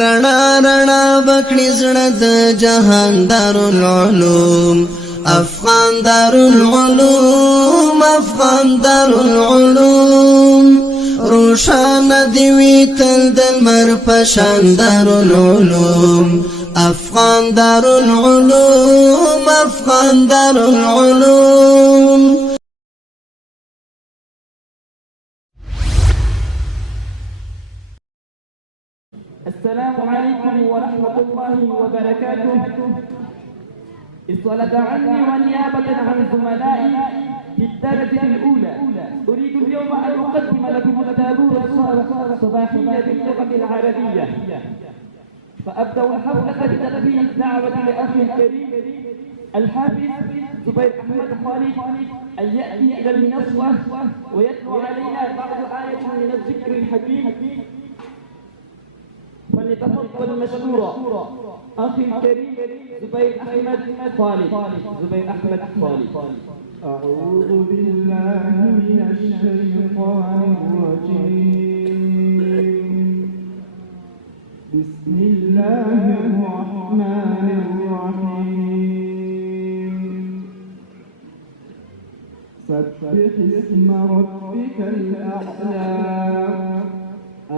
رڼا رڼا بکړي زړه د جهان دارالعلوم افغان دارالعلوم افغان دارالعلوم روشان دی وی تل د لمر په شان دارالعلوم افغان دارالعلوم افغان دارالعلوم السلام عليكم ورحمة الله وبركاته. اصطلب عني ونيابة عن زملائي في الدرجة الأولى أريد اليوم أن أقدم لكم التابور الصباحية باللغة العربية، فأبدأ الحفلة بتقديم الدعوة لأخي الكريم الحافظ زبير أحمد خالد أن يأتي إلى المنصة ويتلو علينا بعض آية من الذكر الحكيم، فليتفضل مشكورا أخي الكريم زبير أحمد خالد. زبير أحمد خالد. أعوذ بالله من الشيطان الرجيم. بسم الله الرحمن الرحيم. سبح اسم ربك الأعلى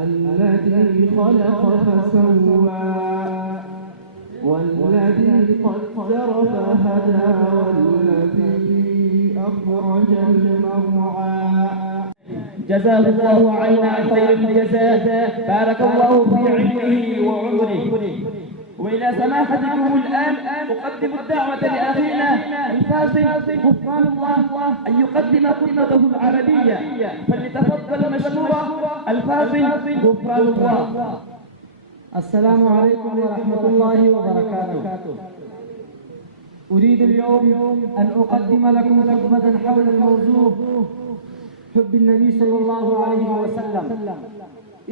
الذي خلق فسوى والذي قدر فهدى والذي أخرج المرعى. جزاه الله عنا خير الجزاء، بارك الله في علمه وعمره. وإلى سماحتكم الآن أقدم الدعوة لأخينا الفاضل غفران الله أن يقدم خطبته العربية، فليتفضل مشكورا الفاضل غفران الله. السلام عليكم ورحمة الله وبركاته. أريد اليوم أن أقدم لكم خطبة حول الموضوع حب النبي صلى الله عليه وسلم.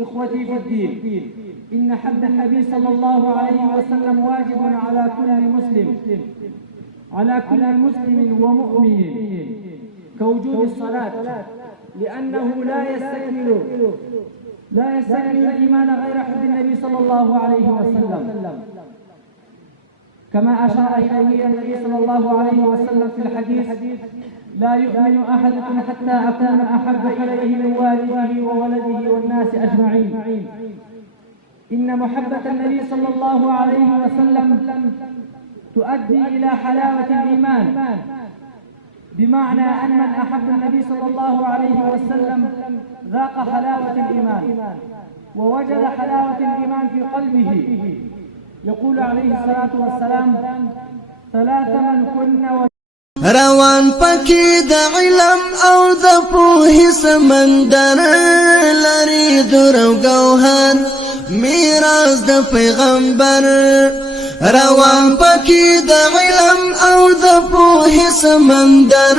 إخوتي في الدين، إن حب النبي صلى الله عليه وسلم واجب على كل مسلم، على كل مسلم ومؤمن، كوجوب الصلاة، لأنه لا يستكمل الإيمان غير حب النبي صلى الله عليه وسلم، كما أشار إليه النبي صلى الله عليه وسلم في الحديث: لا يؤمن أحدكم حتى أكون أحب إليه من والده وولده والناس أجمعين. إن محبة النبي صلى الله عليه وسلم تؤدي إلى حلاوة الإيمان، بمعنى أن من أحب النبي صلى الله عليه وسلم ذاق حلاوة الإيمان ووجد حلاوة الإيمان في قلبه. يقول عليه الصلاة والسلام: ثلاث من كن روان پکې د علم او د پوهې سمندر لري در او ګوهر میراث د پیغمبر. روان پکې د علم او د پوهې سمندر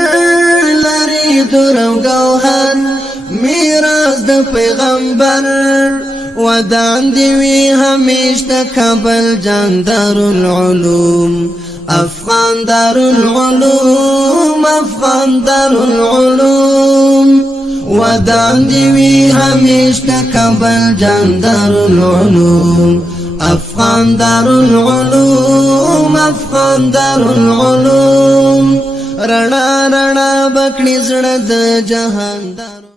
لري در او ګوهر میراث د پیغمبر. ودان دی وی همیشه د کابل جان دارالعلوم افغان دارالعلوم افغان دارالعلوم. ودان دی وی همیشه د کابل جان دارالعلوم افغان دارالعلوم افغان دارالعلوم. رڼا رڼا بکړي زړه د جهان